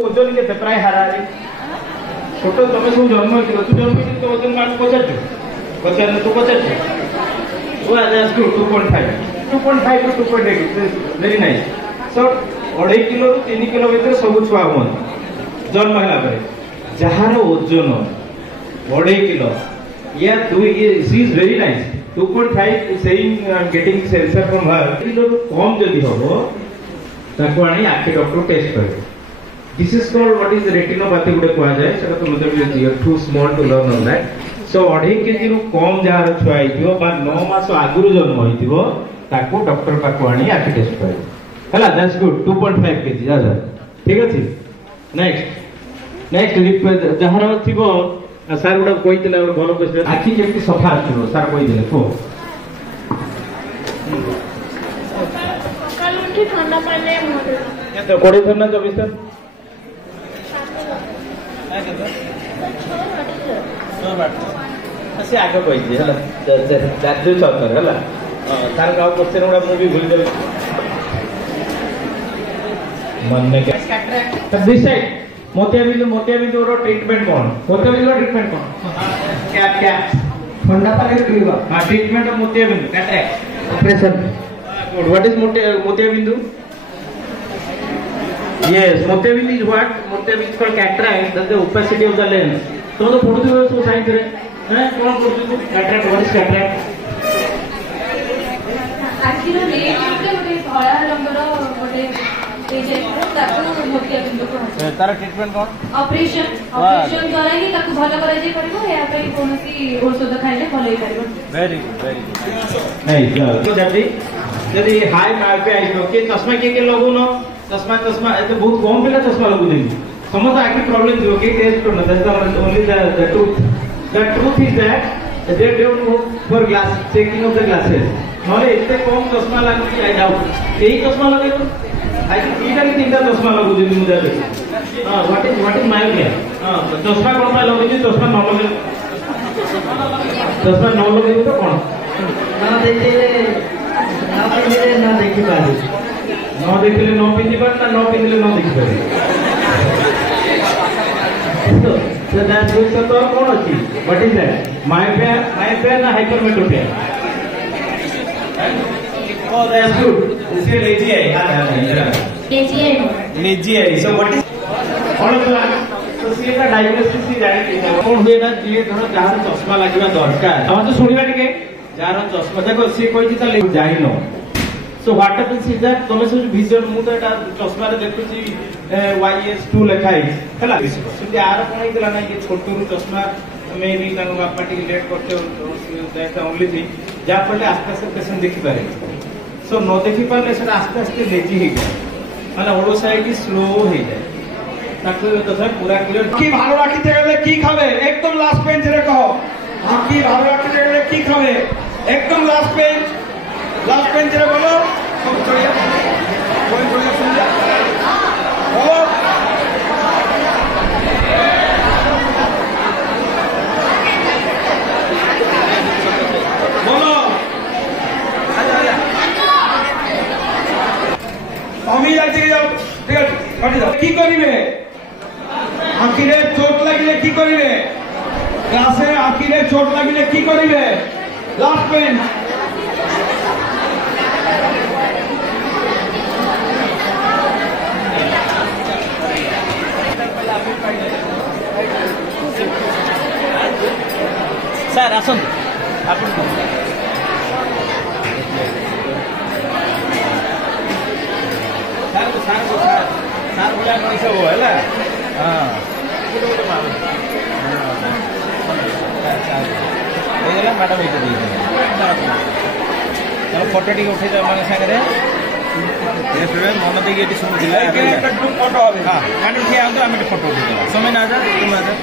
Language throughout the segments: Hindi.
ओजन के प्राय हारारे छोट तुम सब जन्म हो तू जन्म तो ओजन मान पचार तू पचार 2.5 to 2.8 very nice so 2.5 kilo 3 kilo भीतर सब छुआ हम जन्म है जार ओजन 2.5 किलो या she is very nice 2.5 saying I am getting sensor from her kilo कम जदि हो ताको आनी आखि डॉक्टर टेस्ट करे this is called what is retinopathy गुडे कहा जाए सेटा तो मतलब you are too small to learn on that so 2.5 KG रो कम जार छुआ हिथिबो बा 9 मास आगुरु जन्म हिथिबो ताको डॉक्टर पाको आनी आखि टेस्ट करे हला दैट्स गुड 2.5 केजी जा ठीक अछि नेक्स्ट जहार थिबो सर गुडा कहितले भलो क्वेश्चन आखि केमति सफा आथिबो सर कहितले को सकाल उठी ठंडा पानी मोर ये तो कोडी थना 24 सर से आगे कहि हला जाजू चौकर हला तार गाव क्वेश्चन गुडा मु भी भूल गए मन में क्या दिस साइड मोतियाबिंदु रो ट्रीटमेंट कोन मोतियाबिंदु रो ट्रीटमेंट कोन क्या ठंडा पानी रे पीवा हां ट्रीटमेंट ऑफ मोतियाबिंदु cataract operation good what is motiyabindu yes motiabind is what motiabind is called cataract that's the opacity of the lens तो फोटो दियो सो साइंस रे हैं कोन फोटो दियो cataract what is cataract आखिर रेड उठे गोटे धळा रंगर गोटे ए जे ताको मोतियाबिंद को तार ट्रीटमेंट कोन ऑपरेशन द्वारा ही ताको भलो करा जे परबो या पे कोनसी औषध खाइले भलो ही परबो वेरी गुड नहीं तो जदी हाई माइपे आइबो के चश्मा के लगुनो चश्मा ए बहुत कम पिला चश्मा लगु देनी समस्त आखि प्रॉब्लम दियो के टेस्ट करना that only the truth is that they don't go for glass checking of the glasses नले इतने कम चश्मा लागु कि आई डाउट यही चश्मा लगेबो आई थिंक इटा के तीनटा चश्मा लगु देनी मुझे हां व्हाट इज माय क्लियर हां चश्मा कोन में लगु छी चश्मा न लगे चश्मा न लगे तो कोन ना देखि पारी न देखले न पिंदी पर ना न पिंदले न देखि पारे so that looks at all कोन अछि what is that myopia ना hypermetropia oh that's good this is lazy eye so what is all of that so see का diagnosis is जाने कोन हुए ना जे धर जहार चश्मा लागिबा दरकार हम तो सुनिबा टिके जहार चश्मा देखो से कोइ चिता ले जाई न so what happens is that तुम सब विजन मु तो एटा चश्मा रे देखुची YS2 लिखाई हला so यार कोन इतला ना ये छोटू चश्मा मे भी तन बापा टिक लेट करते दैट ओनली थिंग जा पड़ले आस्ते आस्ते पेशेंट देखि पारे so न देखि पाले से आस्ते आस्ते लेजी हे माने ओडो साइड स्लो हे जाय ताको तथा पूरा क्लियर কি ভালো রাখতে গেলে কি খাবে একদম লাস্ট বেঞ্চ রে কও কি ভালো রাখতে গেলে কি খাবে একদম লাস্ট বেঞ্চ রে বলো সব চড়িয়া কোন চড়িয়া শুন যা বলো বলো আমি যাচ্ছি যাও ঠিক আছে পাঠিয়ে দাও কি করিবে আখিরে চোট লাগিলে কি করিবে ক্লাসে আখিরে চোট লাগিলে কি করিবে লাস্ট বেঞ্চ सर आसन आपन सर बोला कोन सब होला हां एला मैडम एते दी चलो फोटो टी उठे दे माने संगे रे ये फिर मन दे के सुन दिला एक फोटो হবে हां मैडम ठिया आंतो हम फोटो उठे समय ना जा तुम आ जा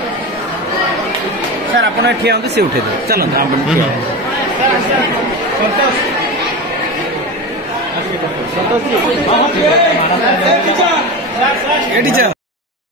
सर आपन ठिया आंतो से उठे दे चलो आपन ठिया संतोष जी हां टीचर